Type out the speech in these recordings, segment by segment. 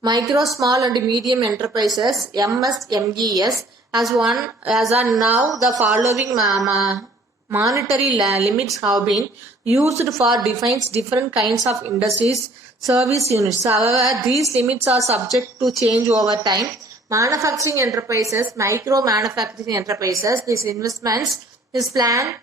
Micro, small and medium enterprises (MSMEs) as on now the following monetary limits have been used for defines different kinds of industries service units. However, these limits are subject to change over time. Manufacturing enterprises, micro manufacturing enterprises, these investments is plant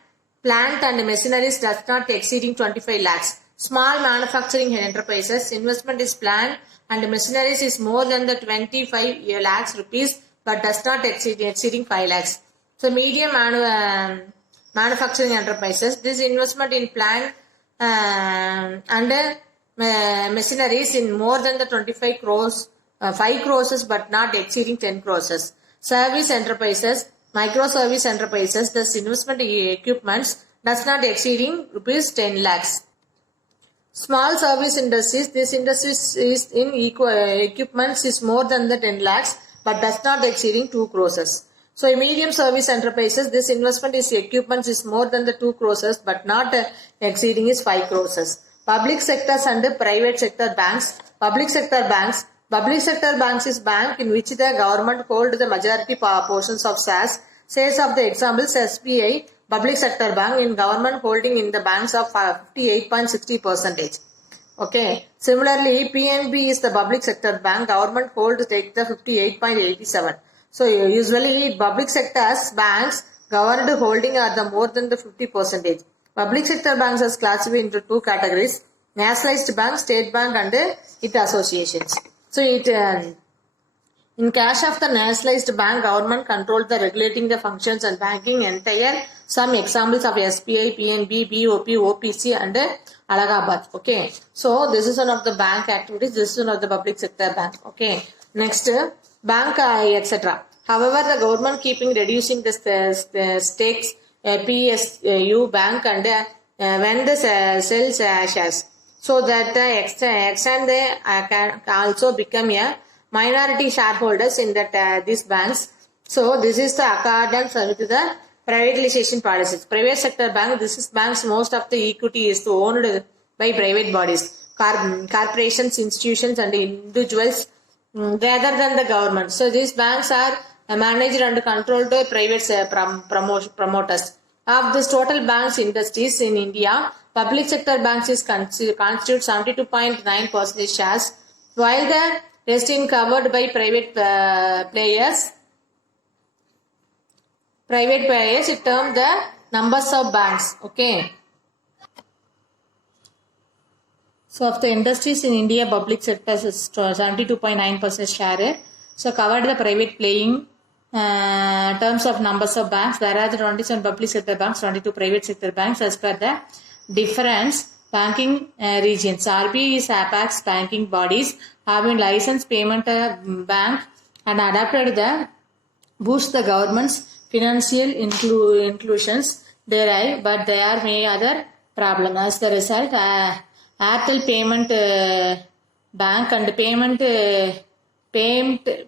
and machineries does not exceeding 25 lakhs. Small manufacturing enterprises, investment is plant and machineries is more than the 25 lakhs rupees but does not exceeding 5 lakhs. So medium manufacturing enterprises, this investment in plant and machineries in more than the 25 crores, 5 crores but not exceeding 10 crores. Service enterprises, microservice enterprises, this investment in equipments does not exceeding rupees 10 lakhs. Small service industries, this industry is in equipments is more than the 10 lakhs but does not exceeding 2 crores. So medium service enterprises, this investment is equipments is more than the 2 crores but not exceeding is 5 crores. Public sectors and private sector banks. Public sector banks is bank in which the government hold the majority portions of shares. Shares of the examples SBI, public sector bank in government holding in the banks of 58.60%. Okay. Similarly, PNB is the public sector bank. Government hold take the 58.87. So usually public sectors banks governed holding are the more than the 50%. Public sector banks are classified into two categories: nationalized bank, state bank, and its associations. So in cash of the nationalized bank, government controlled the regulating the functions and banking entire. Some examples of SBI, PNB, BOP, OPC and Allahabad. Okay. So this is one of the bank activities. This is one of the public sector bank. Okay. Next, bank etc. However, the government keeping reducing the stakes PSU bank and when the sells shares, so that the extent they can also become a minority shareholders in that these banks. So this is the accordance with the privatization policies. Private sector bank, this is banks most of the equity is owned by private bodies, corporations, institutions and individuals rather than the government. So these banks are managed and controlled by private promoters. Of this total banks industries in India, public sector banks is constitute 72.9% shares, while the rest is covered by private players. It term the numbers of banks. Okay. So of the industries in India, public sector is 72.9% share. So covered the private playing terms of numbers of banks, whereas the 27 public sector banks, 22 private sector banks as per the difference banking regions. RBI is apex banking bodies having licensed payment bank and adapted the boost the government's financial inclusions derive, but there may other problem. As the result, Airtel Payment Bank and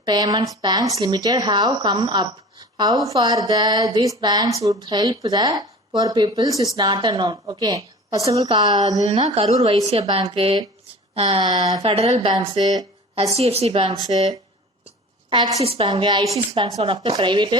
Payments Banks Limited have come up. How far these banks would help the poor peoples is not known. Okay. First of all, Karur Vysya Bank, Federal Banks, HDFC Banks, Axis Bank, ICICI Banks, one of the private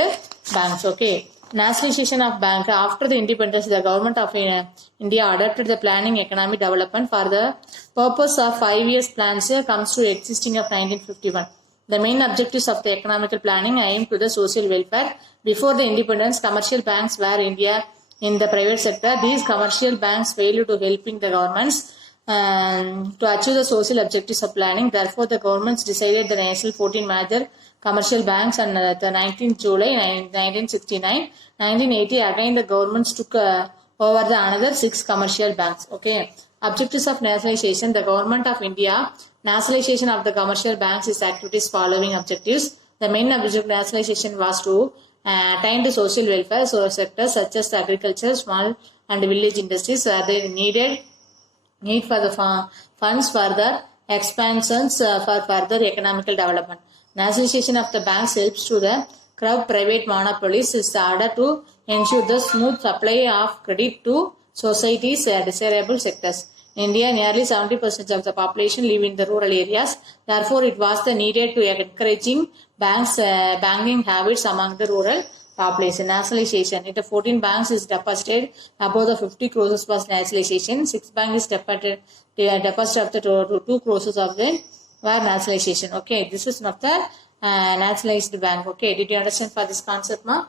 banks. Okay. Nationalization of bank. After the independence, the government of India adopted the planning economic development for the purpose of 5 years plans comes to existing of 1951. The main objectives of the economical planning aim to the social welfare. Before the independence, commercial banks were India in the private sector. These commercial banks failed to helping the governments to achieve the social objectives of planning. Therefore, the governments decided the national 14 major commercial banks and the 19th July 1969, 1980 again the governments took over the another 6 commercial banks. Okay. Objectives of nationalization. The government of India nationalization of the commercial banks is activities following objectives. The main objective of nationalization was to attain the social welfare sectors such as agriculture, small and village industries where they need for the funds for the expansions for further economical development. Nationalization of the banks helps to the curb private monopolies in order to ensure the smooth supply of credit to society's desirable sectors. India, nearly 70% of the population live in the rural areas. Therefore, it was the needed to encouraging banking habits among the rural population. Nationalization. In the 14 banks is deposited above the 50 crores was nationalization. 6 banks is deposited up to 2 crores of the were nationalization. Okay, this is not the nationalized bank. Okay, did you understand for this concept, ma?